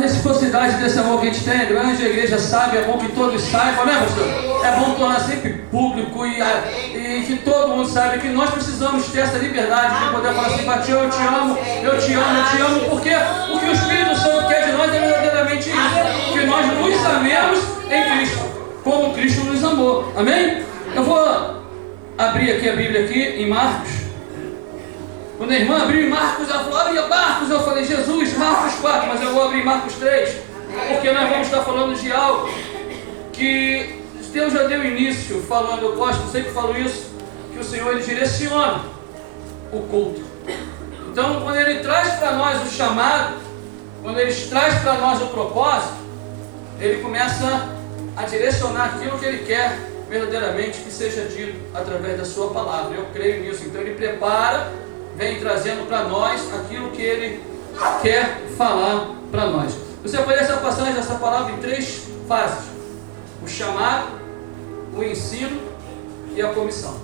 reciprocidade desse amor que a gente tem é grande, a igreja sabe, é bom que todos saibam, né, pastor? É bom tornar sempre público e que todo mundo saiba que nós precisamos ter essa liberdade de poder falar assim, Batia, eu te amo, eu te amo, eu te amo, porque o que o Espírito Santo quer de nós é verdadeiramente isso, que nós nos amemos em Cristo, como Cristo nos amou, amém? Eu vou abrir aqui a Bíblia aqui em Marcos. Quando a irmã abriu em Marcos, ela falou, olha Marcos, eu falei, Jesus, Marcos 4, mas eu vou abrir Marcos 3, porque nós vamos estar falando de algo que Deus já deu início, falando, eu gosto, sempre falo isso, que o Senhor, Ele direciona o culto. Então, quando Ele traz para nós o chamado, quando Ele traz para nós o propósito, Ele começa a direcionar aquilo que Ele quer verdadeiramente que seja dito através da sua palavra. Eu creio nisso, então Ele prepara, vem trazendo para nós aquilo que Ele quer falar para nós. Você pode essa passagem, essa palavra em 3 fases: o chamado, o ensino e a comissão.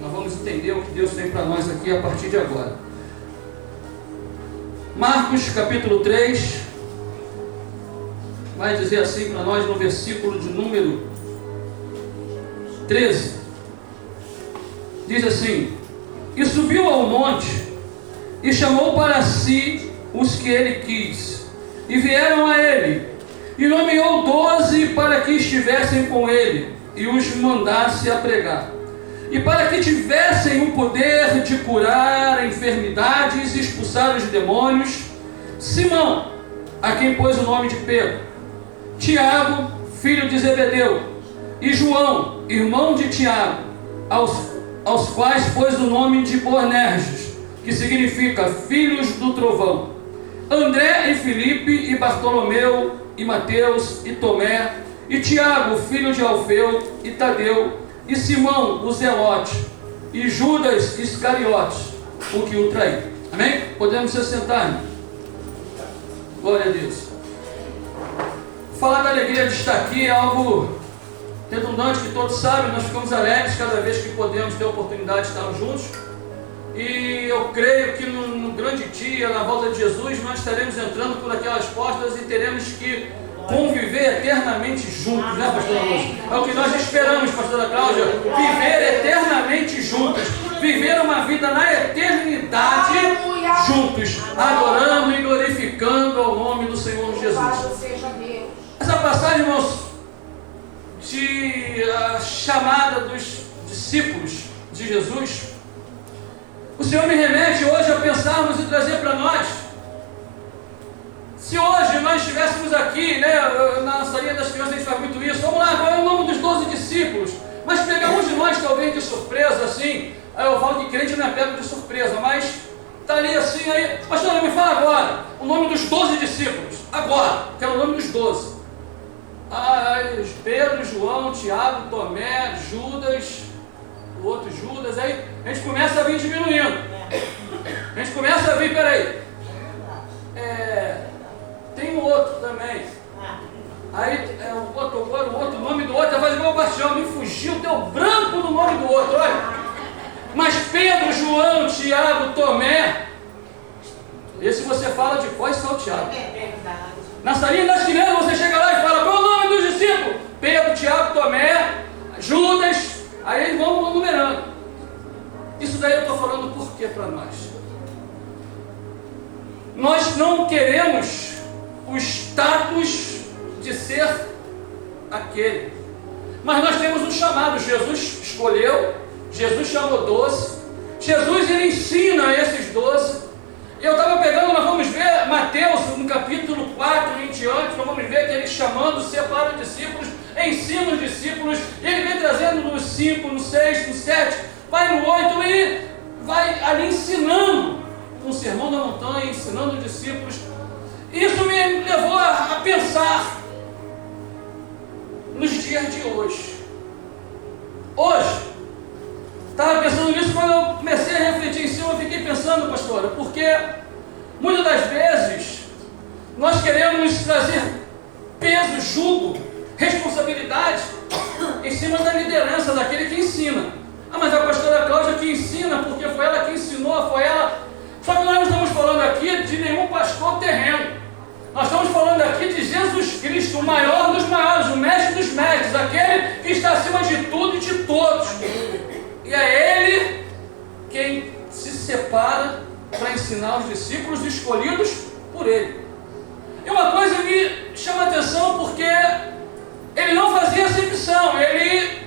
Nós vamos entender o que Deus tem para nós aqui a partir de agora. Marcos capítulo 3 vai dizer assim para nós no versículo de número 13. Diz assim: e subiu ao monte, e chamou para si os que ele quis, e vieram a ele, e nomeou 12 para que estivessem com ele, e os mandasse a pregar, e para que tivessem o poder de curar enfermidades e expulsar os demônios, Simão, a quem pôs o nome de Pedro, Tiago, filho de Zebedeu, e João, irmão de Tiago, aos quais pôs o nome de Boanerges, que significa filhos do trovão, André e Filipe e Bartolomeu e Mateus e Tomé e Tiago, filho de Alfeu e Tadeu e Simão o Zelote e Judas Iscariotes, o que o traiu. Amém? Podemos se sentar. Glória a Deus. Falar da alegria de estar aqui é algo redundante, que todos sabem. Nós ficamos alegres cada vez que podemos ter a oportunidade de estarmos juntos, e eu creio que no grande dia, na volta de Jesus, nós estaremos entrando por aquelas portas e teremos que conviver eternamente juntos, né, pastora Lúcia? É o que nós esperamos, pastora Cláudia, viver eternamente juntos, viver uma vida na eternidade juntos, adorando e glorificando ao nome do Senhor Jesus. Essa passagem, irmãos, de chamada dos discípulos de Jesus, o Senhor me remete hoje a pensarmos e trazer para nós. Se hoje nós estivéssemos aqui, né, na salinha das crianças, a gente faz muito isso, vamos lá, qual é o nome dos 12 discípulos? Mas pegar um de nós talvez de surpresa, assim, eu falo que crente não é pego de surpresa, mas está ali assim, aí, pastor, me fala agora, o nome dos 12 discípulos, agora, quero o nome dos 12. Pedro, João, Tiago, Tomé, Judas, o outro Judas, aí a gente começa a vir diminuindo. A gente começa a vir, peraí. Tem um outro também. Aí o outro, o nome do outro, faz igual o Bastião, me fugiu, deu branco no nome do outro, olha. Mas Pedro, João, Tiago, Tomé, esse você fala de qual é salteado. Na salinha das crianças você chega lá e fala, qual é o nome dos discípulos? Pedro, Tiago, Tomé, Judas, aí eles vão numerando. Isso daí eu estou falando por quê para nós? Nós não queremos o status de ser aquele, mas nós temos um chamado. Jesus escolheu, Jesus chamou 12, Jesus ele ensina esses 12. Eu estava pegando, nós vamos ver Mateus no capítulo 4 em diante, nós vamos ver que ele chamando, separa os discípulos, ensina os discípulos, e ele vem trazendo no 5, no 6, no 7, vai no 8 e vai ali ensinando um sermão da montanha, ensinando os discípulos. Isso me levou a pensar nos dias de hoje. Hoje, estava pensando nisso quando eu comecei a refletir em cima, eu fiquei pensando, pastora, porque muitas das vezes nós queremos trazer peso, jugo, responsabilidade em cima da liderança daquele que ensina. Mas a pastora Cláudia que ensina, porque foi ela que ensinou, foi ela. Só que nós não estamos falando aqui de nenhum pastor terreno. Nós estamos falando para ensinar os discípulos escolhidos por ele. E uma coisa me chama a atenção, porque ele não fazia acepção. Ele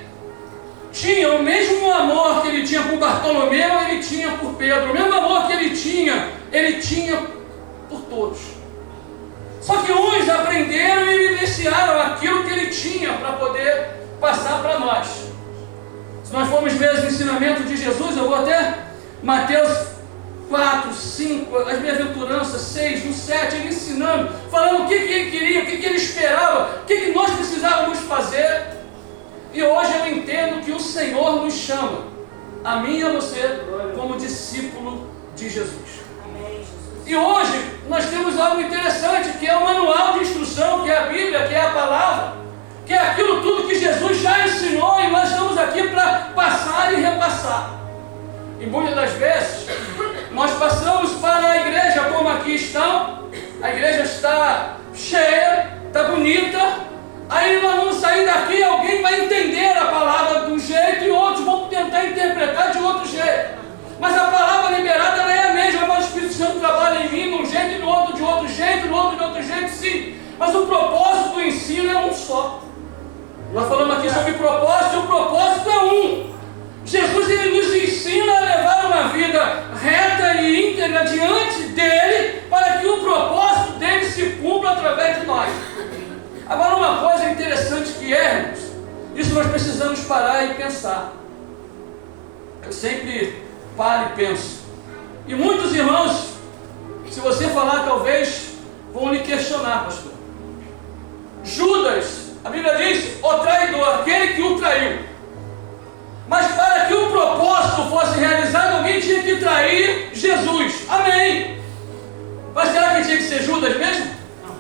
tinha o mesmo amor que ele tinha por Bartolomeu, ele tinha por Pedro. O mesmo amor que ele tinha por todos. Só que uns aprenderam e vivenciaram aquilo que ele tinha para poder passar para nós. Se nós formos ver os ensinamentos de Jesus, eu vou até Mateus 4, 5, as bem-aventuranças, 6, no 7, ele ensinando, falando o que ele queria, o que ele esperava, o que nós precisávamos fazer. E hoje eu entendo que o Senhor nos chama, a mim e a você, como discípulo de Jesus. E hoje nós temos algo interessante, que é o manual de instrução, que é a Bíblia, que é a palavra, que é aquilo tudo que Jesus já ensinou, e nós estamos aqui para passar e repassar. E muitas das vezes nós passamos para a igreja como aqui estão, a igreja está cheia, está bonita, aí nós vamos sair daqui e alguém vai entender a palavra de um jeito e outros vão tentar interpretar de outro jeito. Mas a palavra liberada ela é a mesma, mas o Espírito Santo trabalha em mim de um jeito e no outro de outro jeito, no outro de outro jeito, sim. Mas o propósito do ensino é um só. Nós falamos aqui sobre propósito, e o propósito é um. Jesus ele nos ensina a levar uma vida reta e íntegra diante dele, para que o propósito dele se cumpra através de nós. Agora, uma coisa interessante que é, irmãos, isso nós precisamos parar e pensar. Eu sempre paro e penso. E muitos irmãos, se você falar, talvez vão lhe questionar, pastor. Judas, a Bíblia diz, o traidor, aquele que o traiu. Mas para que o propósito fosse realizado, alguém tinha que trair Jesus. Amém. Mas será que tinha que ser Judas mesmo? Não.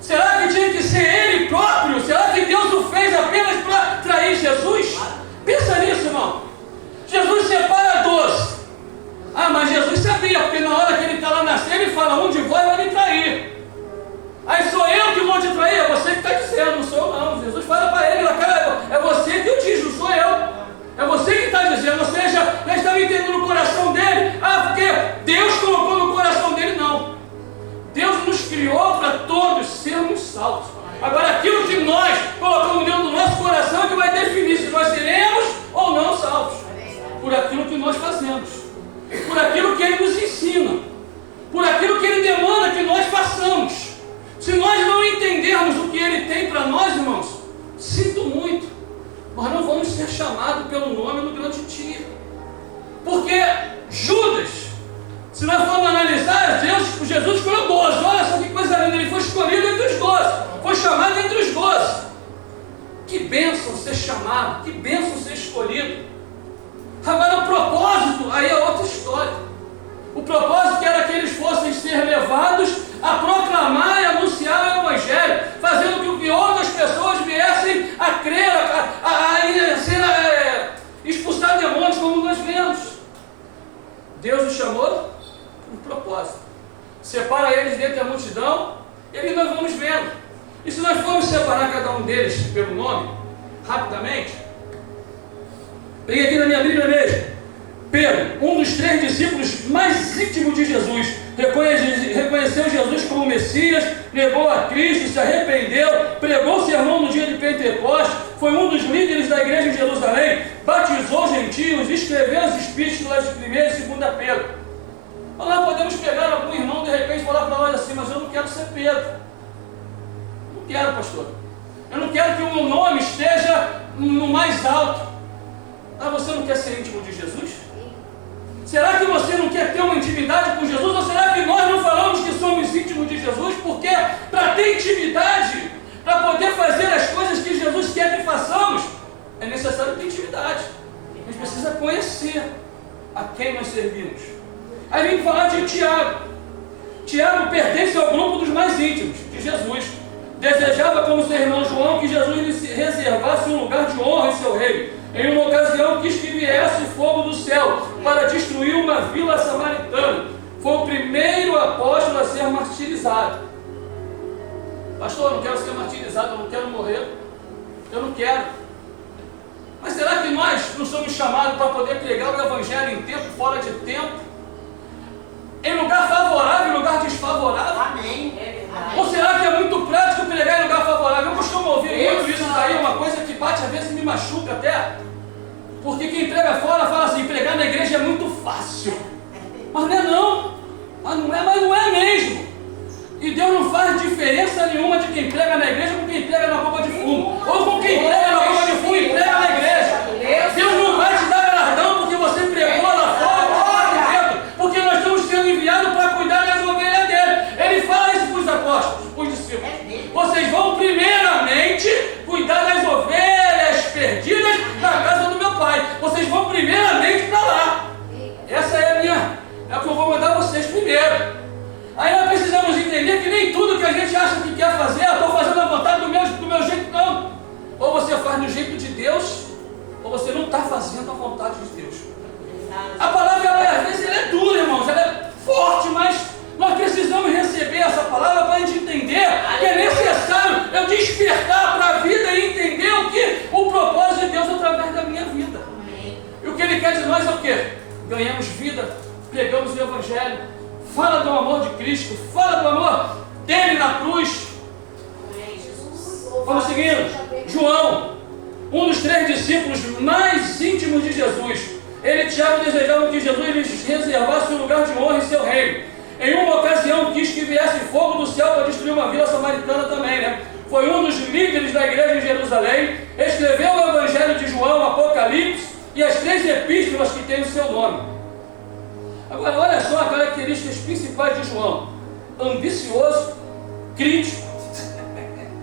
Será que tinha que ser ele próprio? Será que Deus o fez apenas para trair Jesus? Pensa nisso, irmão. Jesus separa 12. Ah, mas Jesus sabia, porque na hora que ele está lá na cena, ele fala, um de vós vai me trair. Aí sou eu que vou te trair, é você que está dizendo, não sou eu não. Jesus fala para ele, cara, é você que o diz, não sou eu. É você que está dizendo, ou seja, já estava entendendo no coração dele. Ah, porque Deus colocou no coração dele, não. Deus nos criou para todos sermos salvos. Agora, aquilo que nós colocamos dentro do nosso coração é que vai definir se nós seremos ou não salvos. Por aquilo que nós fazemos, por aquilo que ele nos ensina, por aquilo que ele demanda que nós façamos. Se nós não entendermos o que ele tem para nós, irmãos, sinto muito, nós não vamos ser chamados pelo nome no grande dia. Porque Judas, se nós formos analisar, Jesus escolheu 12. Olha só que coisa linda, ele foi escolhido entre os 12. Foi chamado entre os 12. Que bênção ser chamado, que bênção ser escolhido. Agora o propósito, aí é outra história. O propósito que era que eles fossem ser levados a proclamar e anunciar o Evangelho, fazendo com que outras pessoas viessem a crer, expulsar demônios, como nós vemos. Deus os chamou por propósito. Separa eles dentro da multidão, e ali nós vamos vendo. E se nós formos separar cada um deles pelo nome, rapidamente, peguei aqui na minha Bíblia mesmo. Pedro, um dos 3 discípulos mais íntimos de Jesus, reconheceu Jesus como Messias, negou a Cristo, se arrependeu, pregou o sermão no dia de Pentecostes, foi um dos líderes da igreja em Jerusalém, batizou gentios, escreveu as epístolas de 1 e 2 Pedro. Nós podemos pegar algum irmão de repente e falar para nós assim, mas eu não quero ser Pedro. Não quero, pastor. Eu não quero que o meu nome esteja no mais alto. Ah, você não quer ser íntimo de Jesus? Será que você não quer ter uma intimidade com Jesus? Ou será que nós não falamos que somos íntimos de Jesus? Porque para ter intimidade, para poder fazer as coisas que Jesus quer que façamos, é necessário ter intimidade. A gente precisa conhecer a quem nós servimos. Aí vem falar de Tiago. Tiago pertence ao grupo dos mais íntimos de Jesus. Desejava, como seu irmão João, que Jesus lhe reservasse um lugar de honra em seu reino. Em uma ocasião quis que viesse fogo do céu para destruir uma vila samaritana. Foi o primeiro apóstolo a ser martirizado. Pastor, eu não quero ser martirizado, eu não quero morrer. Eu não quero. Mas será que nós não somos chamados para poder pregar o Evangelho em tempo, fora de tempo? machuca até, porque quem prega fora fala assim, pregar na igreja é muito fácil. Mas não é não. Mas não é mesmo. E Deus não faz diferença nenhuma de quem prega na igreja com quem prega na boca de fumo. Ou com quem prega na boca de fumo e prega na igreja. Deus não vai te dar galardão porque você pregou lá fora, porque nós estamos sendo enviados para cuidar das ovelhas dele. Ele fala isso para os apóstolos, para os discípulos. Vocês vão primeiramente cuidar das ovelhas perdidas na casa do meu pai. Vocês vão primeiramente para lá. Essa é o que eu vou mandar vocês primeiro. Aí nós precisamos entender que nem tudo que a gente acha que quer fazer, eu estou fazendo a vontade do meu jeito, não. Ou você faz do jeito de Deus, ou você não está fazendo a vontade de Deus. A palavra, às vezes, ela é dura, irmãos, ela é forte, mas nós precisamos receber essa palavra para a gente entender que é necessário eu despertar para a vida e entender o propósito de Deus através da minha vida. E o que Ele quer de nós é o quê? Ganhamos vida, pregamos o Evangelho, fala do amor de Cristo, fala do amor dele na cruz. Vamos seguindo. João, um dos 3 discípulos mais íntimos de Jesus. Ele e Tiago desejavam que Jesus lhes reservasse um lugar de honra em seu reino. Em uma ocasião quis que viesse fogo do céu para destruir uma vila samaritana também, né? Foi um dos líderes da igreja em Jerusalém, escreveu o Evangelho de João, Apocalipse e as 3 epístolas que têm o seu nome. Agora, olha só as características principais de João. Ambicioso, crítico,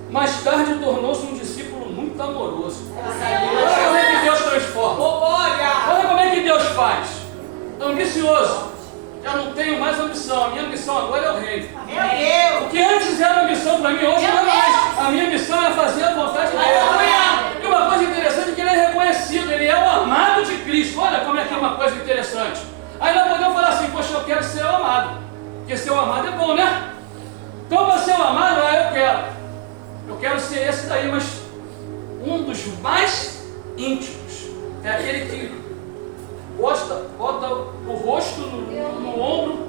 mais tarde tornou-se um discípulo muito amoroso. Olha como é que Deus transforma. Olha como é que Deus faz. Ambicioso. Já não tenho mais ambição. A minha ambição agora é o reino. O que antes era ambição para mim, hoje não é mais. A minha ambição é fazer a vontade de Deus. E uma coisa interessante é que ele é reconhecido. Ele é o amado de Cristo. Olha como é que é uma coisa interessante. Aí nós podemos falar assim, poxa, eu quero ser o amado. Porque ser o amado é bom, né? Então para ser o amado, eu quero. Eu quero ser esse daí, mas um dos mais íntimos. É aquele que bota o rosto no ombro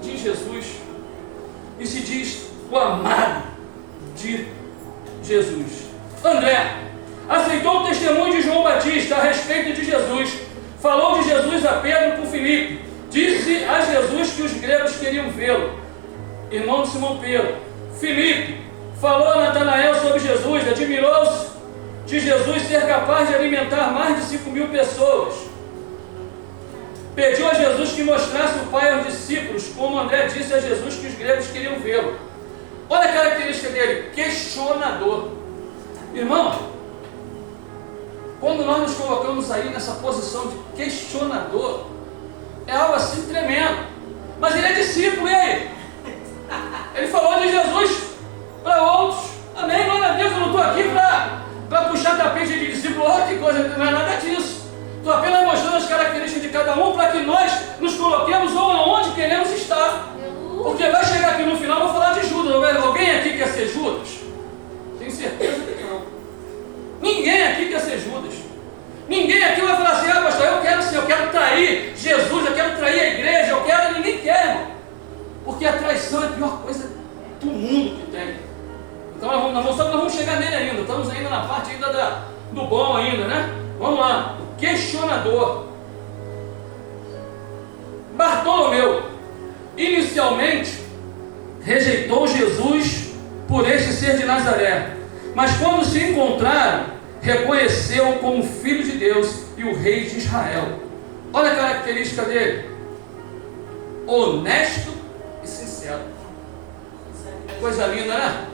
de Jesus. E se diz o amado de Jesus. André aceitou o testemunho de João Batista a respeito de Jesus. Falou de Jesus a Pedro com Filipe. Disse a Jesus que os gregos queriam vê-lo. Irmão de Simão Pedro. Filipe falou a Natanael sobre Jesus. Admirou-se de Jesus ser capaz de alimentar mais de 5.000 pessoas. Pediu a Jesus que mostrasse o Pai aos discípulos, como André disse a Jesus que os gregos queriam vê-lo. Olha a característica dele, questionador. Irmão, quando nós nos colocamos aí nessa posição de questionador, é algo assim tremendo. Mas ele é discípulo, e aí? Ele falou de Jesus para outros. Amém? Glória a Deus, eu não estou aqui para puxar tapete de discípulo. Olha que coisa, não é nada disso. Estou apenas mostrando as características de cada um para que nós nos coloquemos onde queremos estar. Porque vai chegar aqui no final, eu vou falar de Judas. Alguém aqui quer ser Judas? Tenho certeza que não. Ninguém aqui quer ser Judas. Ninguém aqui vai falar assim, pastor, eu quero trair Jesus, eu quero trair a igreja, ninguém quer, irmão. Porque a traição é a pior coisa do mundo que tem. Então nós vamos chegar nele ainda, estamos ainda na parte ainda do bom ainda, né? Vamos lá, o questionador. Bartolomeu, inicialmente, rejeitou Jesus por este ser de Nazaré, mas quando se encontraram, reconheceu-o como filho de Deus e o rei de Israel. Olha a característica dele: honesto e sincero. Coisa linda, né?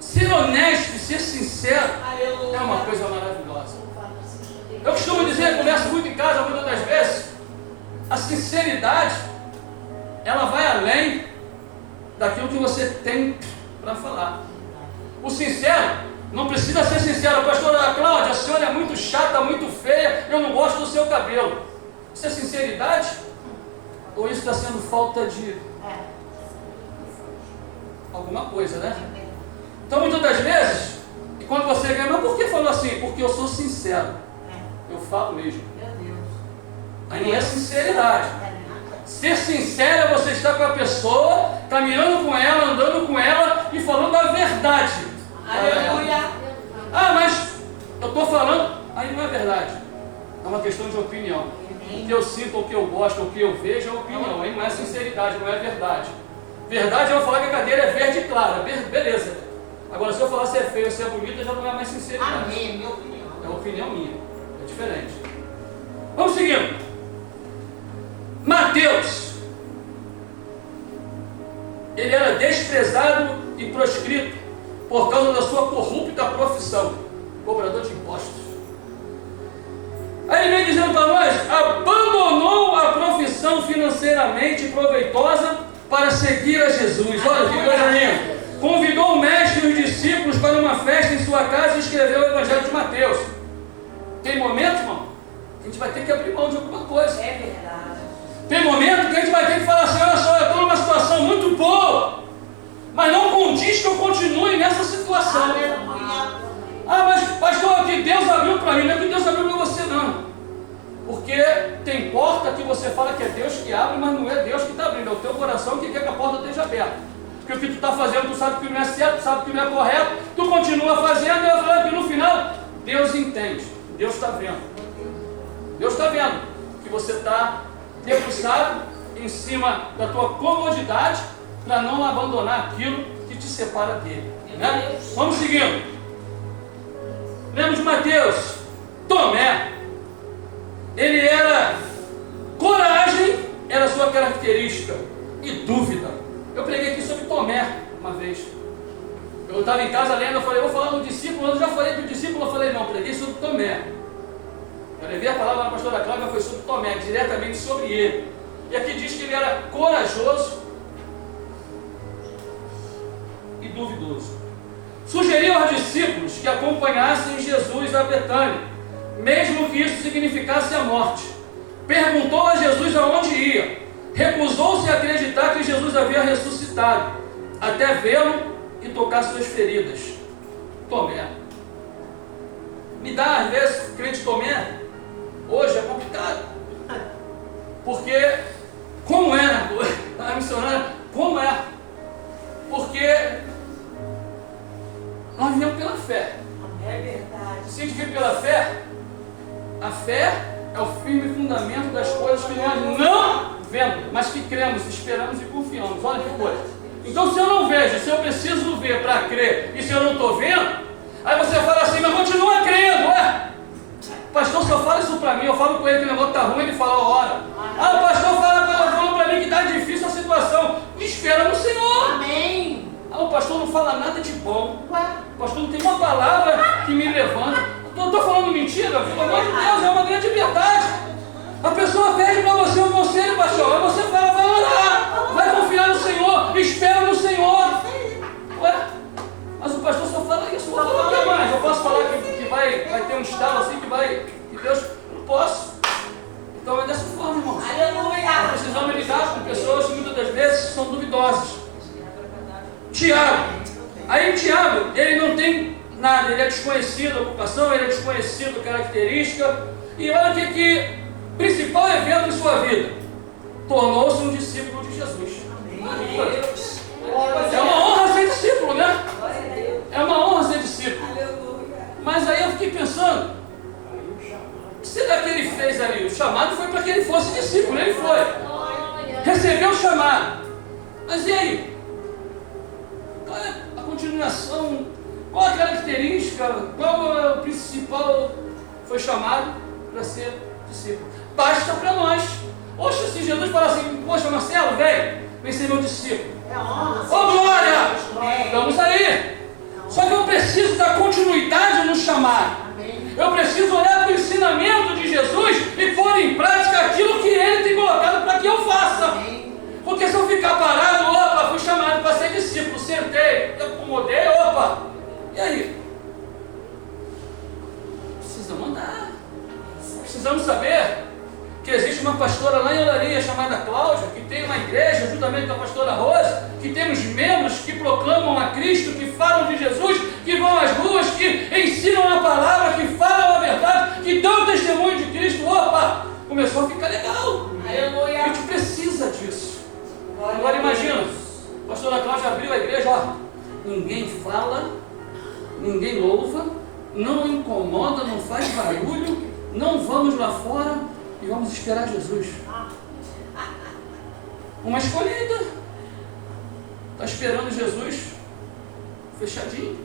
Ser honesto e ser sincero é uma coisa maravilhosa. Eu costumo dizer, converso muito em casa muitas das vezes, a sinceridade, ela vai além daquilo que você tem para falar. O sincero não precisa ser sincero. Pastora Cláudia, a senhora é muito chata, muito feia, eu não gosto do seu cabelo. Isso é sinceridade? Ou isso está sendo falta de alguma coisa, né? Então muitas das vezes, e quando você ganha, mas por que falou assim? Porque eu sou sincero. Eu falo mesmo. Aí não é sinceridade. Ser sincero é você estar com a pessoa, caminhando com ela, andando com ela e falando a verdade. Aleluia. Mas eu estou falando, aí não é verdade. É uma questão de opinião. O que eu sinto, o que eu gosto, o que eu vejo é opinião, hein? Não é sinceridade, não é verdade. Verdade é eu falar que a cadeira é verde clara, beleza. Agora, se eu falar se é feio ou se é bonita, já não é mais sinceridade. Amém, é minha opinião. É uma opinião minha, é diferente. Vamos seguindo. Mateus, ele era desprezado e proscrito por causa da sua corrupta profissão, cobrador de impostos. Aí ele vem dizendo para nós, abandonou a profissão financeiramente proveitosa para seguir a Jesus. Olha que coisa linda. Convidou o mestre e os discípulos para uma festa em sua casa e escreveu o Evangelho de Mateus. Tem momento, irmão, que a gente vai ter que abrir mão de alguma coisa. É verdade. Tem momento que a gente vai ter que falar assim, olha só, eu estou numa situação muito boa, mas não condiz que eu continue nessa situação. Ah, mas pastor, que Deus abriu para mim, não é que Deus abriu para você não. Porque tem porta que você fala que é Deus que abre, mas não é Deus que está abrindo, é o teu coração que quer que a porta esteja aberta. Porque o que tu está fazendo, tu sabe que não é certo, tu sabe que não é correto, tu continua fazendo, e eu falo que no final, Deus entende, Deus está vendo. Deus está vendo que você está debruçado em cima da tua comodidade para não abandonar aquilo que te separa dele. Né? Vamos seguindo. Lembra de Mateus? Tomé. Ele era coragem, era a sua característica, e dúvida. Eu preguei aqui sobre Tomé uma vez. Eu estava em casa lendo, eu falei, vou falar do discípulo, eu já falei do discípulo, eu falei, não, preguei sobre Tomé. Eu levei a palavra da pastora Cláudia, foi sobre Tomé, diretamente sobre ele. E aqui diz que ele era corajoso e duvidoso. Sugeriu aos discípulos que acompanhassem Jesus a Betânia, mesmo que isso significasse a morte. Perguntou a Jesus aonde ia. Recusou-se a acreditar que Jesus havia ressuscitado, até vê-lo e tocar suas feridas. Tomé. Me dá, às vezes, crente Tomé, hoje é complicado. Porque, como é, a missionária, como é? Porque nós vivemos pela fé. É verdade. Se a gente vive pela fé, a fé é o firme fundamento das coisas que nós não vemos, mas que cremos, esperamos e confiamos. Olha que coisa. Então, se eu não vejo, se eu preciso ver para crer, e se eu não estou vendo, aí você fala assim, mas continua crendo, ué? O pastor só fala isso para mim, eu falo com ele que o negócio está ruim, ele fala, ora. Ah, o pastor falou para mim que está difícil a situação. Me espera no Senhor. Amém. Ah, o pastor não fala nada de bom. Ué? O pastor não tem uma palavra que me levanta. Eu estou falando mentira? Pelo amor de Deus, é uma grande verdade. A pessoa pede para você um conselho, pastor. Aí você fala, vai orar, vai confiar no Senhor, espera no Senhor. Ué? Mas o pastor só fala isso. Eu vou falar o que mais? Eu posso falar que vai ter um estalo assim, que Deus... Não posso. Então é dessa forma, irmãos. Aleluia. Precisamos lidar com pessoas que muitas das vezes são duvidosas. Tiago. Aí Tiago, ele não tem nada, ele é desconhecido a ocupação, ele é desconhecido a característica. E olha o que principal evento em sua vida. Tornou-se um discípulo de Jesus. Amém. É uma honra ser discípulo, né? É uma honra ser discípulo. Mas aí eu fiquei pensando, o que será que ele fez ali? O chamado foi para que ele fosse discípulo, ele foi. Recebeu o chamado. Mas e aí? Qual é a continuação? Qual a característica? Qual é o principal? Foi chamado para ser discípulo. Basta para nós. Poxa, se Jesus falar assim, poxa Marcelo, vem ser meu discípulo. É honra. Ô glória! Vamos aí. Só que eu preciso dar continuidade no chamado. Eu preciso olhar para o ensinamento de Jesus e pôr em prática aquilo que Ele tem colocado para que eu faça. Porque se eu ficar parado, opa, fui chamado para ser discípulo, sentei, acomodei, opa. E aí? Precisamos andar. Precisamos saber que existe uma pastora lá em Olaria chamada Cláudia, que tem uma igreja, juntamente com a pastora Rosa, que temos membros que proclamam a Cristo, que falam de Jesus, que vão às ruas, que ensinam a palavra, que falam a verdade, que dão testemunho de Cristo. Opa, começou a ficar legal. Aleluia. A gente precisa disso. Agora imagina, a pastora Cláudia abriu a igreja, ó, ninguém fala, ninguém louva, não incomoda, não faz barulho, não vamos lá fora e vamos esperar Jesus. Uma escolhida. Está esperando Jesus fechadinho.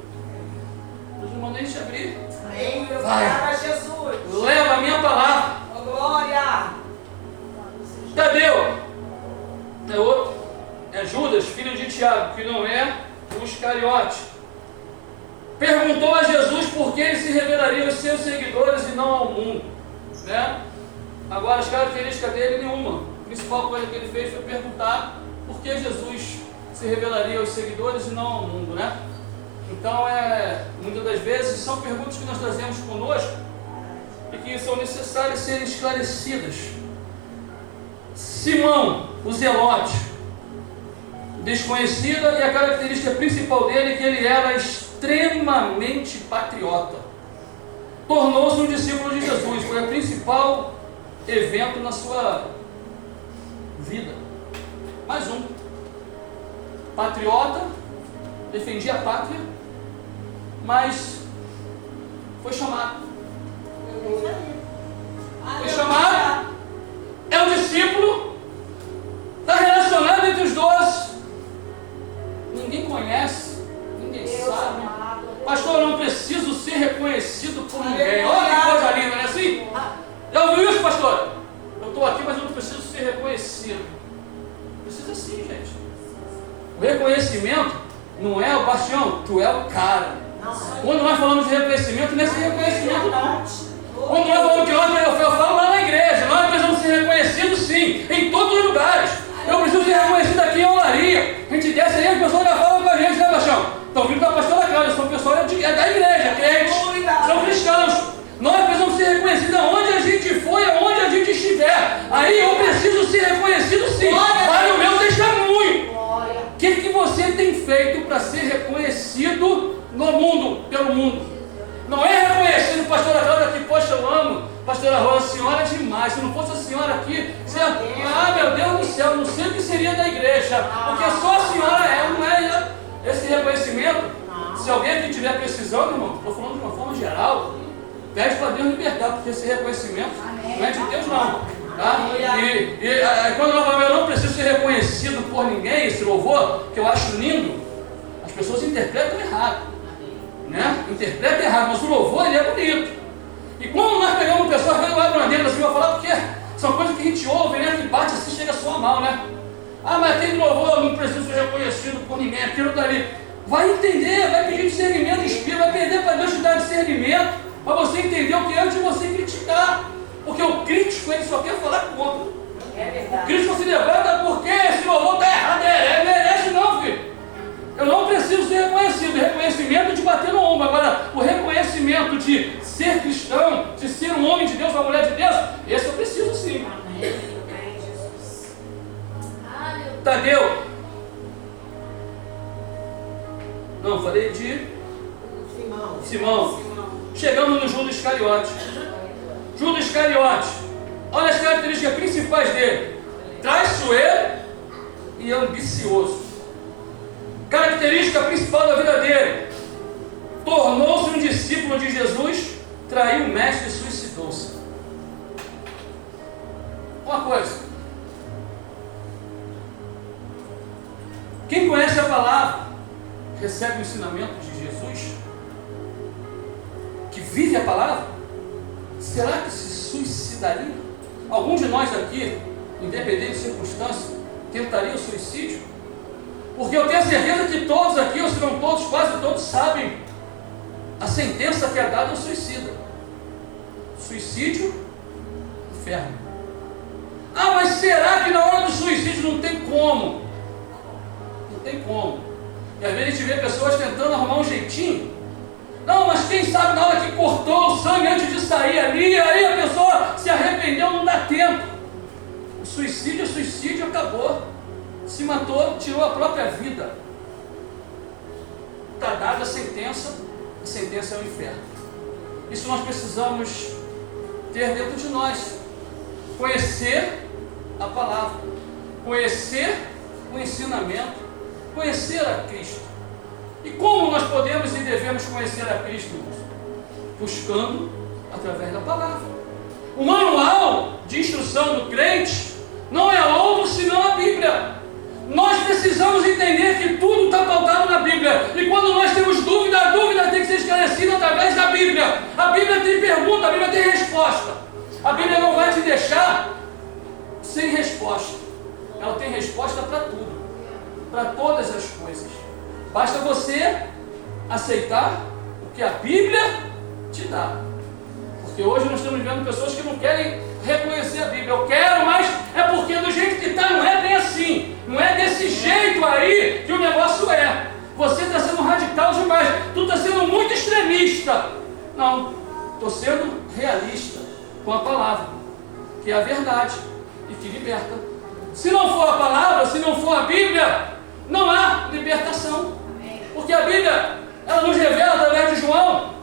Os irmãos nem te abrir. Amém. Eu Vai. a Jesus. Leva a minha palavra. Oh, glória. Tadeu é outro. É Judas, filho de Tiago, que não é o Iscariote. Perguntou a Jesus por que ele se revelaria aos seus seguidores e não ao mundo. Né? Agora, as características dele, nenhuma. A principal coisa que ele fez foi perguntar por que Jesus se revelaria aos seguidores e não ao mundo. Né? Então, muitas das vezes, são perguntas que nós trazemos conosco e que são necessárias serem esclarecidas. Simão, o Zelote, desconhecida, e a característica principal dele é que ele era extremamente patriota. Tornou-se um discípulo de Jesus, foi o principal evento na sua vida. Mais um. Patriota, defendia a pátria, mas foi chamado. Foi chamado, é um discípulo, está relacionado entre os 12. Ninguém conhece, ninguém sabe. Pastor, eu não preciso ser reconhecido por ninguém. Olha que coisa linda, não é assim? Já ouviu isso, pastor? Eu estou aqui, mas eu não preciso ser reconhecido. Precisa sim, gente. O reconhecimento não é o bastião, tu é o cara. Quando nós falamos de reconhecimento, não é esse reconhecimento não. Quando nós falamos que eu falo lá na igreja, nós precisamos ser reconhecidos sim, em todos os lugares. Eu preciso ser reconhecido aqui em Olaria. A gente desce aí, as pessoas já falam com a gente, né, Baixão? Estão vindo da pastora Cláudia, são pessoas da igreja, crentes, são cristãos. Nós precisamos ser reconhecidos aonde a gente for e aonde a gente estiver. Aí eu preciso ser reconhecido sim, para o meu testemunho. O que você tem feito para ser reconhecido no mundo, pelo mundo? Não é reconhecido, pastora Cláudia, que, poxa, eu amo, pastora Rosa, a senhora é demais. Se não fosse a senhora aqui, você, meu Deus do céu, não sei o que seria da igreja, porque só a senhora não é esse reconhecimento. Se alguém aqui estiver precisando, irmão, estou falando de uma forma geral, pede para Deus libertar, porque esse reconhecimento não é de Deus não. Tá? E quando nós falamos, eu não preciso ser reconhecido por ninguém, esse louvor, que eu acho lindo, as pessoas interpretam errado. Né? Interpreta errado, mas o louvor ele é bonito. E quando nós pegamos pessoas que lá para dentro assim, vai falar, porque são coisas que a gente ouve, né? Que bate assim, chega a soar mal, né? Ah, mas aquele louvor não precisa ser reconhecido por ninguém, aquilo dali. Vai entender, vai pedir discernimento, espírito, vai pedir para Deus te dar discernimento, para você entender o que é antes de você criticar. Porque o crítico ele só quer falar contra. É verdade. O crítico se levanta porque esse louvor está errado, merece não, filho. Eu não preciso ser reconhecido. O reconhecimento de bater no ombro. Agora, o reconhecimento de ser cristão, de ser um homem de Deus, uma mulher de Deus, esse eu preciso sim. Amém, Jesus. Tadeu. Não, falei de Simão. Chegamos no Judas Iscariote. Judas Iscariote. Olha as características principais dele: traiçoeiro e ambicioso. Característica principal da vida dele: tornou-se um discípulo de Jesus, traiu o mestre e suicidou-se. Uma coisa: quem conhece a palavra, recebe o ensinamento de Jesus, que vive a palavra, será que se suicidaria? Algum de nós aqui, independente de circunstância, tentaria o suicídio? Porque eu tenho certeza que todos aqui, ou se não todos, quase todos sabem a sentença que é dada ao suicida. Suicídio, inferno. Ah, mas será que na hora do suicídio não tem como? Não tem como. E às vezes a gente vê pessoas tentando arrumar um jeitinho. Não, mas quem sabe na hora que cortou o sangue antes de sair ali, aí a pessoa se arrependeu, não dá tempo. O suicídio acabou. Se matou, tirou a própria vida. Está dada a sentença é o inferno. Isso nós precisamos ter dentro de nós. Conhecer a palavra, conhecer o ensinamento, conhecer a Cristo. E como nós podemos e devemos conhecer a Cristo, irmãos? buscando através da palavra. O manual de instrução do crente não é outro senão a Bíblia. Nós precisamos entender que tudo está pautado na Bíblia. E quando nós temos dúvida, a dúvida tem que ser esclarecida através da Bíblia. A Bíblia tem pergunta, a Bíblia tem resposta. A Bíblia não vai te deixar sem resposta. Ela tem resposta para tudo, para todas as coisas. Basta você aceitar o que a Bíblia te dá. Porque hoje nós estamos vendo pessoas que não querem reconhecer a Bíblia. Eu quero, mas é porque do jeito que está, não é bem assim. Não é desse jeito aí que o negócio é. Você está sendo radical demais. Tu está sendo muito extremista. Não, estou sendo realista com a palavra, que é a verdade e que liberta. Se não for a palavra, se não for a Bíblia, não há libertação. Porque a Bíblia, ela nos revela através de João,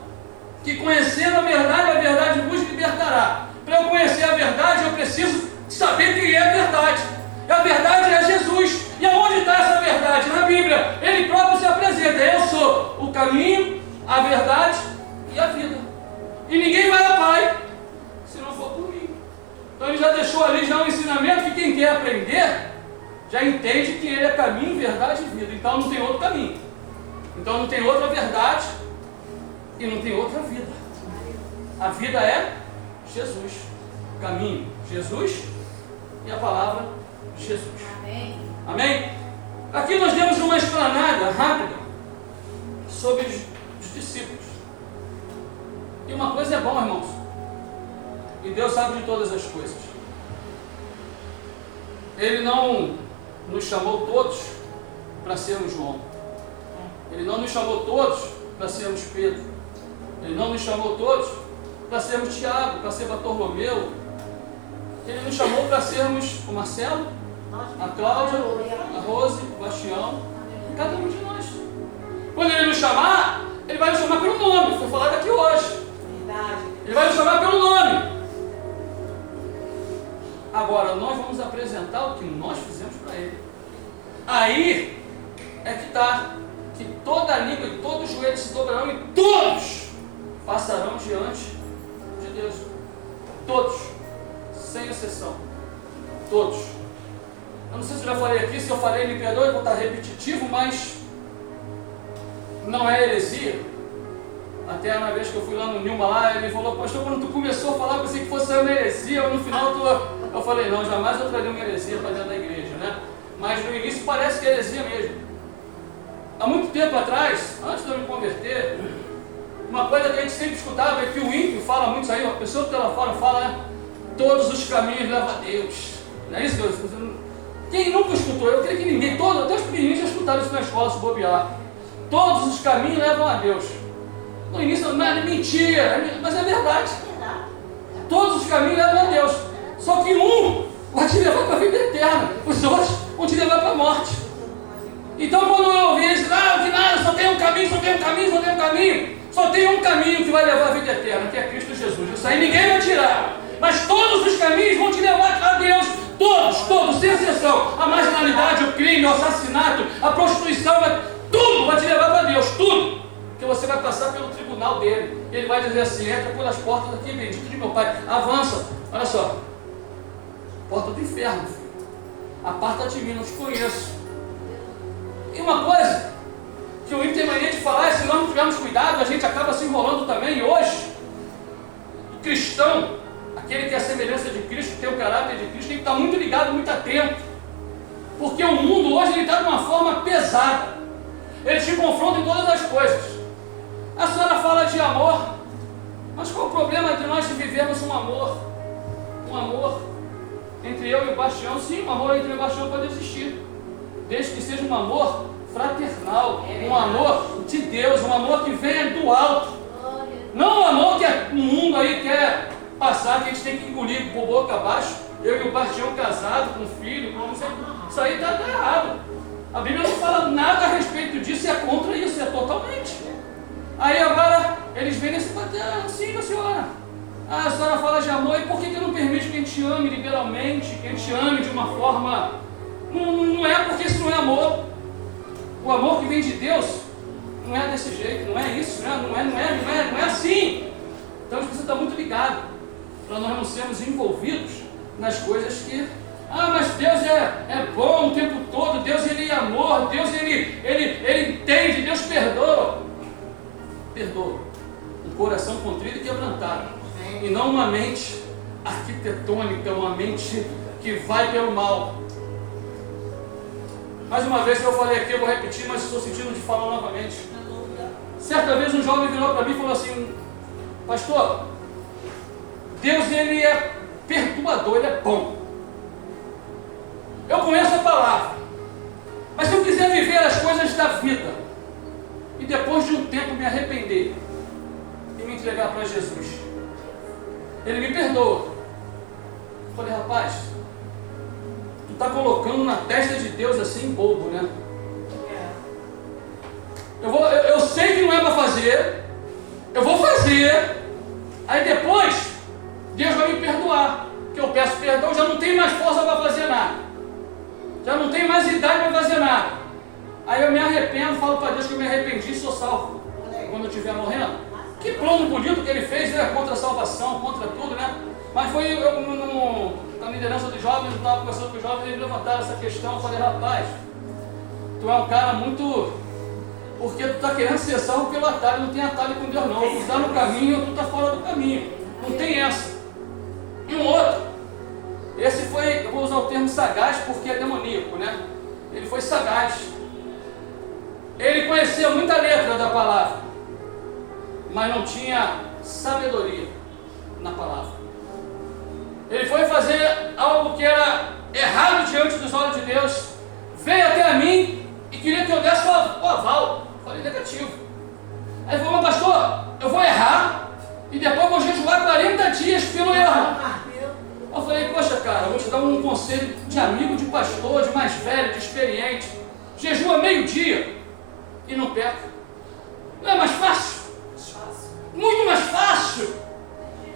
que conhecendo a verdade vos libertará. Para eu conhecer a verdade, eu preciso saber quem é a verdade. E a verdade é Jesus. E aonde está essa verdade? Na Bíblia. Ele próprio se apresenta. Eu sou o caminho, a verdade e a vida. E ninguém vai ao Pai se não for por mim. Então ele já deixou ali já um ensinamento que quem quer aprender já entende que ele é caminho, verdade e vida. Então não tem outro caminho. Então não tem outra verdade e não tem outra vida. A vida é Jesus. O caminho, Jesus e a palavra de Jesus. Amém. Amém? Aqui nós demos uma explanada rápida sobre os discípulos. E uma coisa é bom, irmãos. E Deus sabe de todas as coisas. Ele não nos chamou todos para sermos João. Ele não nos chamou todos para sermos Pedro. Ele não nos chamou todos para sermos Tiago, para ser Bartolomeu. Ele nos chamou para sermos o Marcelo, a Cláudia, a Rose, o Bastião, cada um de nós. Quando ele nos chamar, ele vai nos chamar pelo nome. Foi falado aqui hoje. Ele vai nos chamar pelo nome. Agora, nós vamos apresentar o que nós fizemos para ele. Aí é que está, que toda língua e todo joelho se dobrarão e todos passarão diante de Deus. Todos, sem exceção. Todos. Eu não sei se eu já falei aqui, se eu falei, me perdoe, eu vou estar repetitivo, mas não é heresia. Até uma vez que eu fui lá no Nilma lá, ele falou, pastor, quando tu começou a falar, eu pensei que fosse uma heresia, no final eu falei, não, jamais eu traria uma heresia para dentro da igreja, né? Mas no início parece que é heresia mesmo. Há muito tempo atrás, antes de eu me converter, uma coisa que a gente sempre escutava é que o ímpio fala muito isso aí, a pessoa que está lá fora fala, né? Todos os caminhos levam a Deus. Não é isso que eu escuto? Quem nunca escutou? Eu creio que ninguém, até os pequenininhos já escutaram isso na escola, se bobear. Todos os caminhos levam a Deus. No início, não é mentira, mas é verdade. Todos os caminhos levam a Deus. Só que um vai te levar para a vida eterna, os outros vão te levar para a morte. Então, quando eu ouvi isso, que nada, só tem um caminho, só tem um caminho, só tem um caminho. Só tem um caminho que vai levar à vida eterna, que é Cristo Jesus. Isso aí ninguém vai tirar. Mas todos os caminhos vão te levar a Deus. Todos, sem exceção. A marginalidade, o crime, o assassinato, a prostituição, tudo vai te levar para Deus, tudo. Porque você vai passar pelo tribunal dele. Ele vai dizer assim, entra pelas portas aqui, bendito de meu Pai. Avança, olha só. Porta do inferno, filho. Aparta de mim, não te conheço. E uma coisa que o ímpio tem mania de falar é, se nós não tivermos cuidado, a gente acaba se enrolando também. E hoje, o cristão, aquele que é a semelhança de Cristo, que tem o caráter de Cristo, tem que estar muito ligado, muito atento. Porque o mundo hoje está de uma forma pesada. Ele te confronta em todas as coisas. A senhora fala de amor, mas qual o problema de nós vivermos um amor? Um amor entre eu e o Bastião? Sim, um amor entre eu e o Bastião pode existir, desde que seja um amor fraternal, um amor de Deus, um amor que venha do alto. Não um amor que o mundo aí quer passar, que a gente tem que engolir por boca abaixo. Eu e o Bastião casado, com filho, isso aí está errado. A Bíblia não fala nada a respeito disso, é contra isso, é totalmente. Aí agora eles vêm nesse bater, sim, senhora. A senhora fala de amor, e por que não permite que a gente ame liberalmente, que a gente ame de uma forma... Não é porque isso não é amor. O amor que vem de Deus não é desse jeito, não é isso, não é assim. Então a gente precisa estar muito ligado, para nós não sermos envolvidos nas coisas que... mas Deus é bom o tempo todo, Deus ele é amor, Deus ele entende, Deus perdoa. Perdoa. Um coração contrito e quebrantado. E não uma mente arquitetônica, uma mente que vai pelo mal. Mais uma vez que eu falei aqui, eu vou repetir, mas estou sentindo de falar novamente. Certa vez um jovem virou para mim e falou assim: pastor, Deus ele é perdoador, ele é bom. Eu conheço a palavra, mas se eu quiser viver as coisas da vida e depois de um tempo me arrepender e me entregar para Jesus, Ele me perdoa. Eu falei: rapaz, tu está colocando na testa de Deus assim bobo, né? Eu sei que não é para fazer, eu vou fazer, aí depois Deus vai me perdoar, porque eu peço perdão, já não tenho mais força para fazer nada, já não tenho mais idade para fazer nada. Aí eu me arrependo, falo para Deus que eu me arrependi e sou salvo quando eu estiver morrendo. Que plano bonito que ele fez, né? Contra a salvação, contra tudo, né? Mas foi na liderança dos jovens, eu estava conversando com os jovens, eles levantaram essa questão. Eu falei: rapaz, tu é um cara muito... porque tu está querendo ser salvo pelo atalho, não tem atalho com Deus não. Tu está no caminho ou tu está fora do caminho. Não tem essa. E um outro, esse foi, eu vou usar o termo sagaz porque é demoníaco, né? Ele foi sagaz. Ele conhecia muita letra da palavra, mas não tinha sabedoria na palavra. Ele foi fazer algo que era errado diante dos olhos de Deus, veio até a mim e queria que eu desse o aval. Falei: negativo. Aí ele falou: mas pastor, eu vou errar e depois vou jejuar 40 dias pelo erro. Eu falei: poxa cara, eu vou te dar um conselho de amigo, de pastor, de mais velho, de experiente. Jejua meio-dia e não peca. Não é mais fácil? Muito mais fácil.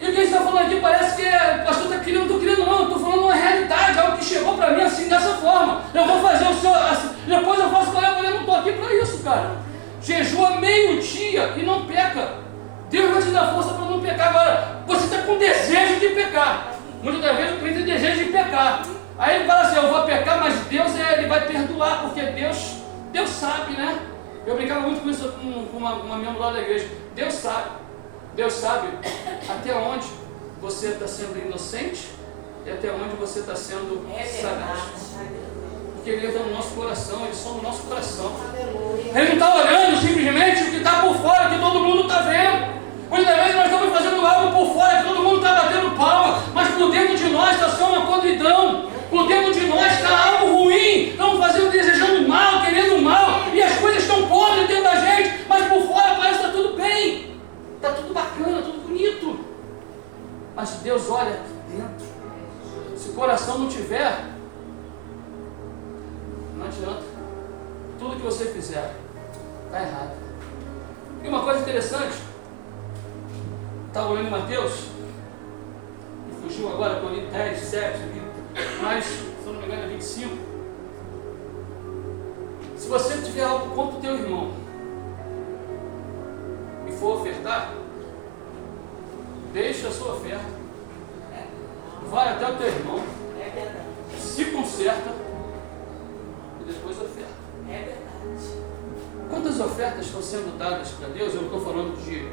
E o que a gente está falando aqui parece que o pastor está querendo, não estou querendo não, estou falando uma realidade, algo que chegou para mim assim, dessa forma. Eu vou fazer o seu, assim, depois eu faço para ele, eu não estou aqui para isso, cara. Jejua meio-dia e não peca. Deus vai te dar força para não pecar. Agora, você está com desejo de pecar. Muitas das vezes o crente tem desejo de pecar. Aí ele fala assim: eu vou pecar, mas Deus ele vai perdoar, porque Deus sabe, né? Eu brincava muito com isso com uma membro lá da igreja. Deus sabe até onde você está sendo inocente e até onde você está sendo sagaz. Porque Ele entra no nosso coração, Ele soma o nosso coração. Ele não está olhando simplesmente o que está por fora, que todo mundo está vendo. Muitas vezes nós estamos fazendo algo por fora, que todo mundo está batendo palma, mas por dentro de nós está só uma podridão. Por dentro de nós está algo ruim, estamos fazendo, desejando mal, querendo mal, e as coisas estão podres dentro da gente, mas por fora parece que está tudo bem, está tudo bacana, tudo bonito. Mas Deus olha aqui dentro. Se o coração não tiver, não adianta. Tudo que você fizer está errado. E uma coisa interessante, estava olhando em Mateus, e fugiu agora, estou ali 10, 7, mas, se eu não me engano, é 25. Se você tiver algo contra o teu irmão e for ofertar, deixa a sua oferta, vai até o teu irmão, se conserta e depois oferta. É verdade. Quantas ofertas estão sendo dadas para Deus? Eu não estou falando de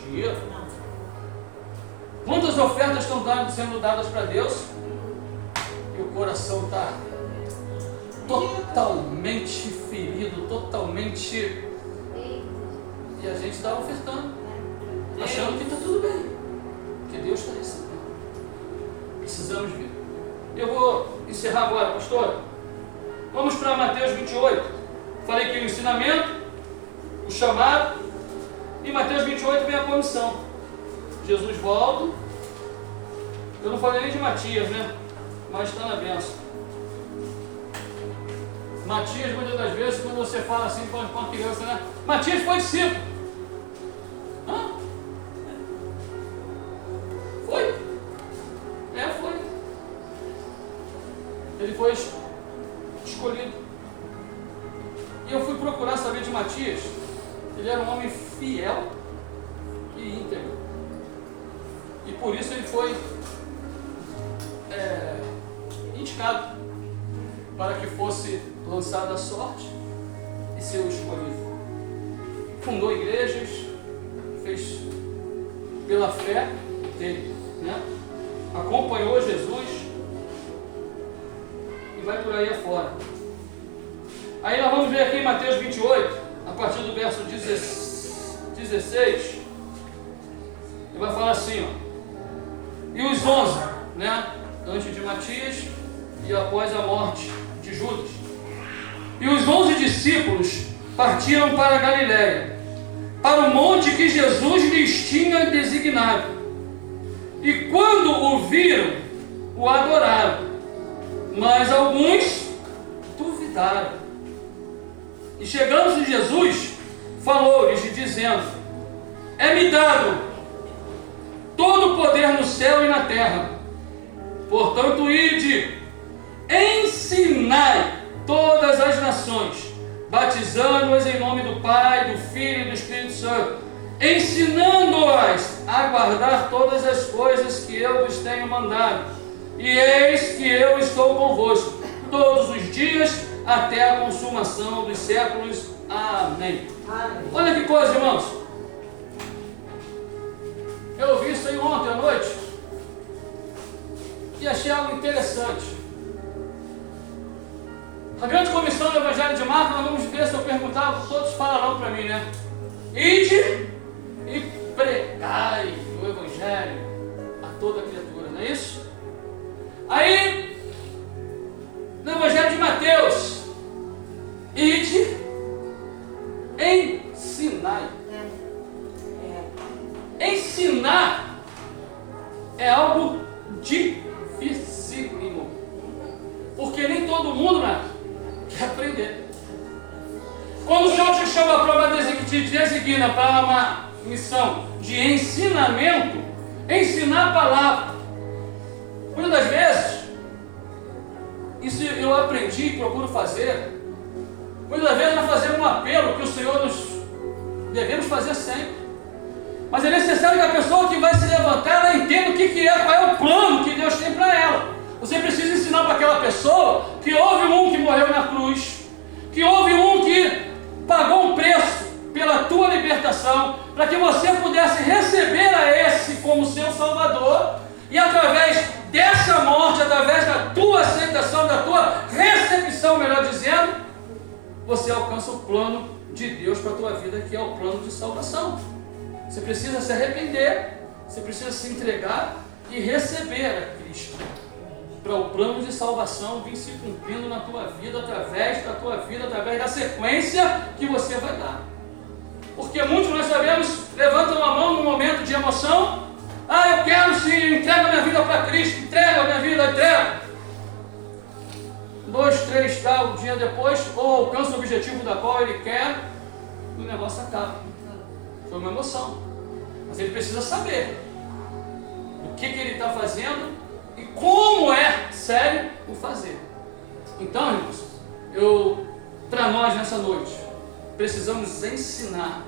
dinheiro. Quantas ofertas estão sendo dadas para Deus? E o coração está totalmente ferido, totalmente... E a gente está ofertando, achando que está tudo bem, porque Deus está recebendo. Precisamos ver. Eu vou encerrar agora, pastor. Vamos para Mateus 28. Falei que o ensinamento, o chamado, e Mateus 28 vem a comissão. Jesus volta. Eu não falei nem de Matias, né? Mas está na bênção. Matias, muitas das vezes, quando você fala assim com uma criança, né? Matias foi discípulo. Hã? Foi? Foi. Ele foi escolhido. E eu fui procurar saber de Matias. Ele era um homem fiel e íntegro. por isso ele foi indicado para que fosse lançado à sorte e ser o escolhido. Fundou igrejas, fez pela fé dele, né? Acompanhou Jesus e vai por aí afora. Aí nós vamos ver aqui em Mateus 28, a partir do verso 16, ele vai falar assim, ó: e os 11, né? Antes de Matias e após a morte de Judas. E os 11 discípulos partiram para a Galiléia, para o monte que Jesus lhes tinha designado. E quando o viram, o adoraram, mas alguns duvidaram. E chegando-se Jesus, falou-lhes, dizendo: é-me dado todo o poder no céu e na terra. Portanto, ide, ensinai todas as nações, batizando-as em nome do Pai, do Filho e do Espírito Santo, ensinando-as a guardar todas as coisas que eu vos tenho mandado. E eis que eu estou convosco todos os dias, até a consumação dos séculos. Amém. Amém. Olha que coisa, irmãos. Eu ouvi isso aí ontem à noite e achei algo interessante. A grande comissão do Evangelho de Marcos, nós vamos ver, se eu perguntar, todos falarão para mim, né? Ide e pregai o Evangelho a toda criatura, não é isso? Aí, no Evangelho de Mateus, ide, ensinai. Ensinar é algo dificílimo, porque nem todo mundo, né, quer aprender. Quando o Senhor te chama para uma designa para uma missão de ensinamento, ensinar a palavra, muitas das vezes, isso eu aprendi e procuro fazer. Muitas das vezes nós fazemos um apelo que o Senhor nos devemos fazer sempre. Mas é necessário que a pessoa que vai se levantar, ela entenda o que é, qual é o plano que Deus tem para ela. Você precisa ensinar para aquela pessoa que houve um que morreu na cruz, que houve um que pagou um preço pela tua libertação, para que você pudesse receber a esse como seu Salvador, e através dessa morte, através da tua aceitação, da tua recepção, melhor dizendo, você alcança o plano de Deus para a tua vida, que é o plano de salvação. Você precisa se arrepender, você precisa se entregar e receber a Cristo, para o plano de salvação vir se cumprindo na tua vida, através da tua vida, através da sequência que você vai dar. Porque muitos, nós sabemos, levantam a mão num momento de emoção: eu quero sim, entrego a minha vida para Cristo, entrego a minha vida, entrego. 2, 3, um dia depois, ou alcança o objetivo da qual ele quer, e o negócio acaba. Foi uma emoção, mas ele precisa saber o que ele está fazendo e como é sério o fazer. Então, irmãos, para nós nessa noite, precisamos ensinar,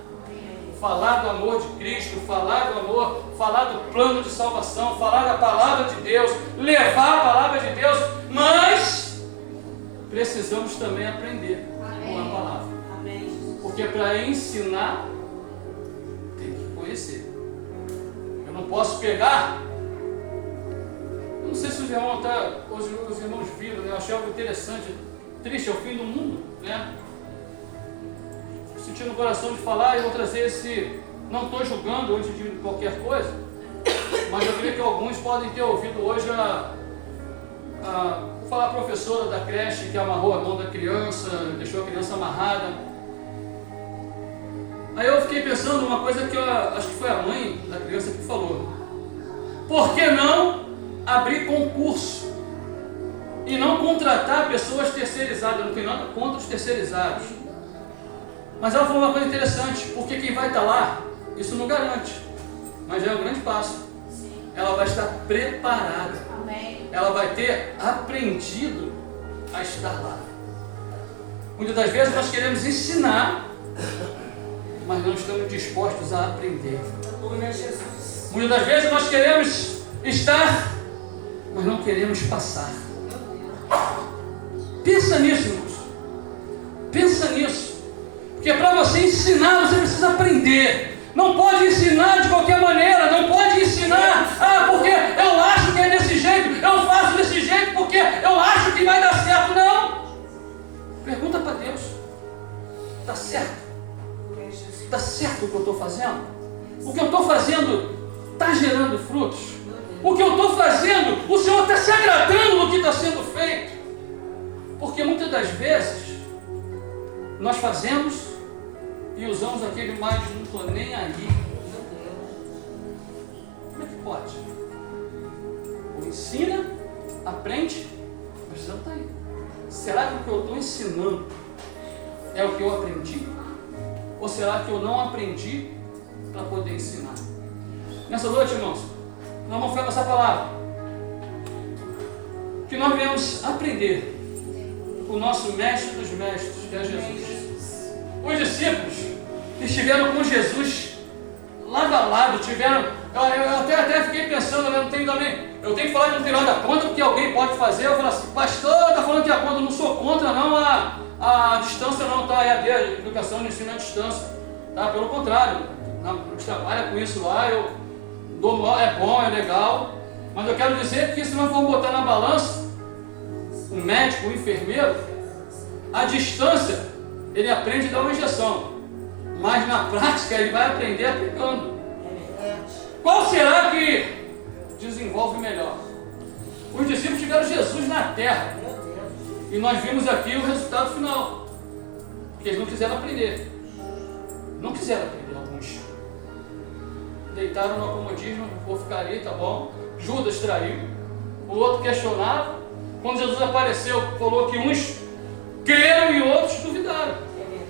falar do amor de Cristo, falar do amor, falar do plano de salvação, falar da palavra de Deus, levar a palavra de Deus, mas precisamos também aprender com a palavra. Amém. Porque para ensinar, tem que conhecer. Eu não posso pegar. Eu não sei se os irmãos viram, né? Eu achei algo interessante. Triste, é o fim do mundo, né? Senti no coração de falar, e eu vou trazer esse. Não estou julgando antes de qualquer coisa, mas eu creio que alguns podem ter ouvido hoje vou falar a professora da creche que amarrou a mão da criança, deixou a criança amarrada. Aí eu fiquei pensando uma coisa que eu acho que foi a mãe da criança que falou: por que não abrir concurso e não contratar pessoas terceirizadas? Eu não tenho nada contra os terceirizados, mas ela falou uma coisa interessante, porque quem vai estar lá, isso não garante, mas já é um grande passo. Ela vai estar preparada. Amém. Ela vai ter aprendido a estar lá. Muitas das vezes nós queremos ensinar, mas não estamos dispostos a aprender. Glória a Jesus. Muitas das vezes nós queremos estar, mas não queremos passar. Pensa nisso, irmãos. Pensa nisso. Porque para você ensinar, você precisa aprender. Não pode ensinar de qualquer maneira. Não pode ensinar, porque eu acho que é desse jeito, eu faço desse jeito porque eu acho que vai dar certo. Não. Pergunta para Deus. Está certo? Está certo o que eu estou fazendo? O que eu estou fazendo está gerando frutos? O que eu estou fazendo, o Senhor está se agradando do que está sendo feito? Porque muitas das vezes nós fazemos e usamos aquele mais não estou nem aí. Como é que pode? Ou ensina, aprende, mas não está aí. Será que o que eu estou ensinando é o que eu aprendi? Ou será que eu não aprendi para poder ensinar? Nessa noite, irmãos, nós vamos ficar com essa palavra. Que nós viemos aprender o nosso mestre dos mestres, que é Jesus. Os discípulos estiveram com Jesus lado a lado, eu até fiquei pensando, né, eu tenho que falar que não tem nada contra, porque alguém pode fazer. Eu falo assim, pastor, está falando que é contra, eu não sou contra não a distância não, tá? EAD, a educação de ensino à distância, tá? Pelo contrário, a gente trabalha com isso lá, eu dou, é bom, é legal, mas eu quero dizer que se nós formos botar na balança, o médico, o enfermeiro, a distância, ele aprende a dar uma injeção, mas na prática ele vai aprender aplicando. Qual será que desenvolve melhor? Os discípulos tiveram Jesus na terra, e nós vimos aqui o resultado final, porque eles não quiseram aprender. Não quiseram aprender, alguns. Deitaram no acomodismo, vou ficar ali, tá bom. Judas traiu, o outro questionava. Quando Jesus apareceu, falou que uns creram e outros duvidaram.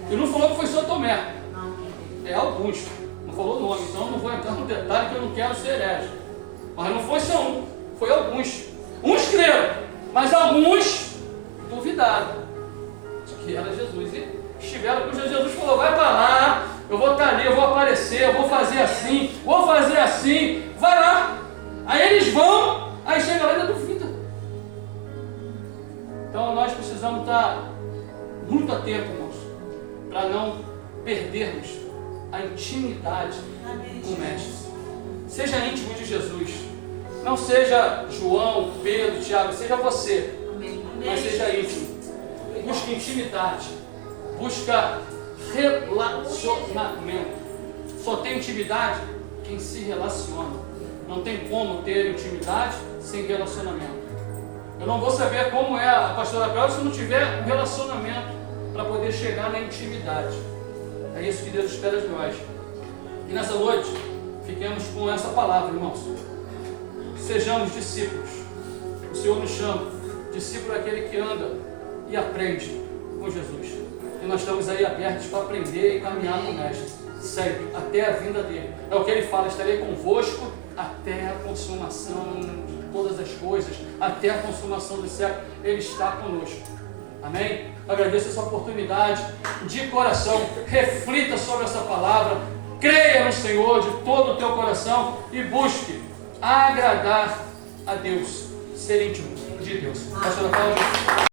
Ele não falou que foi só Tomé. É alguns. Não falou o nome, então não vou entrar no detalhe que eu não quero ser herege. Mas não foi só um, foi alguns. Uns creram, mas alguns duvidaram de que era Jesus. E estiveram com Jesus. Jesus falou, vai para lá, eu vou estar ali, eu vou aparecer, eu vou fazer assim, vai lá. Aí eles vão, aí chega lá e ainda duvida. Então nós precisamos estar muito atentos, irmãos, para não perdermos a intimidade com o Mestre. Seja íntimo de Jesus. Não seja João, Pedro, Tiago, seja você. Mas seja íntimo. Busca intimidade. Busca relacionamento. Só tem intimidade quem se relaciona. Não tem como ter intimidade sem relacionamento. Eu não vou saber como é a pastora Cláudia se eu não tiver um relacionamento para poder chegar na intimidade. É isso que Deus espera de nós. E nessa noite, fiquemos com essa palavra, irmãos. Sejamos discípulos. O Senhor nos chama. Discípulo é aquele que anda e aprende com Jesus. E nós estamos aí abertos para aprender e caminhar com o Mestre. Sempre, até a vinda dele. É o que ele fala, estarei convosco até a consumação de todas as coisas, até a consumação do século. Ele está conosco. Amém? Agradeço essa oportunidade de coração. Reflita sobre essa palavra. Creia no Senhor de todo o teu coração e busque agradar a Deus, ser íntimo de Deus. Pastor Cláudio.